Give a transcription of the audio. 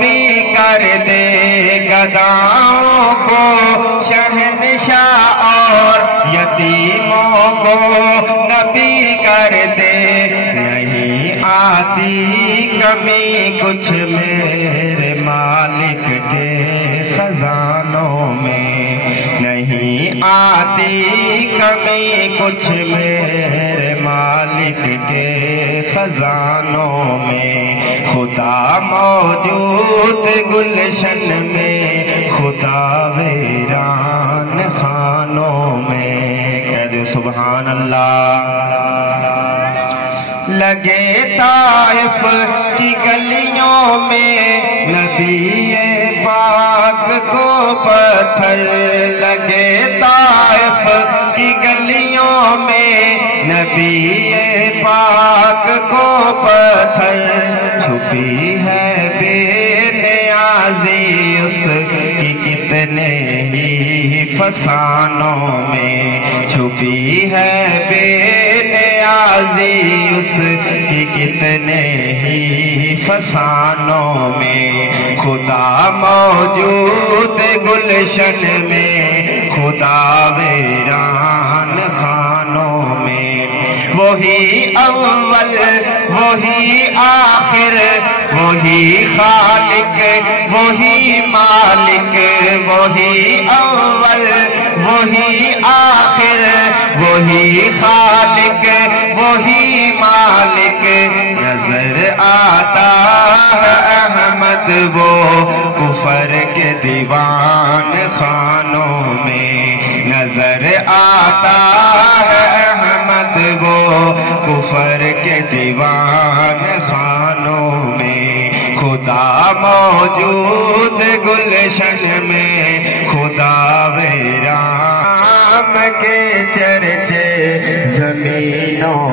بھی کر دے گداؤں کو شہنشاہ اور یتیموں کو نبی کر دے. نہیں آتی کمی کچھ میرے مالک کے خزانوں میں، نہیں آتی کمی کچھ میرے مالک کے خزانوں میں. خدا موجود گلشن میں، خدا ویران خانوں میں. کہہ دے سبحان اللہ. لگے طائف کی گلیوں میں نبی پاک کو پتھر، لگے طائف کی گلیوں میں نبی پاک کو پتھر. چھپی ہے بے نیازی اس کی کتنے ہی فسانوں میں، چھپی ہے بے نیازی اس کی کتنے ہی فسانوں میں. خدا موجود گلشن میں، خدا ویران خانوں میں. وہی اول وہی آخر وہی خالق وہی مالک، وہی اول وہی آخر وہی خالق وہی مالک. نظر آتا ہے احمد وہ کفر کے دیوان خانوں میں، نظر آتا ہے احمد وہ کفر کے دیوان خانوں میں. خدا موجود گلشن میں، خدا ویران کے چرچے زمینوں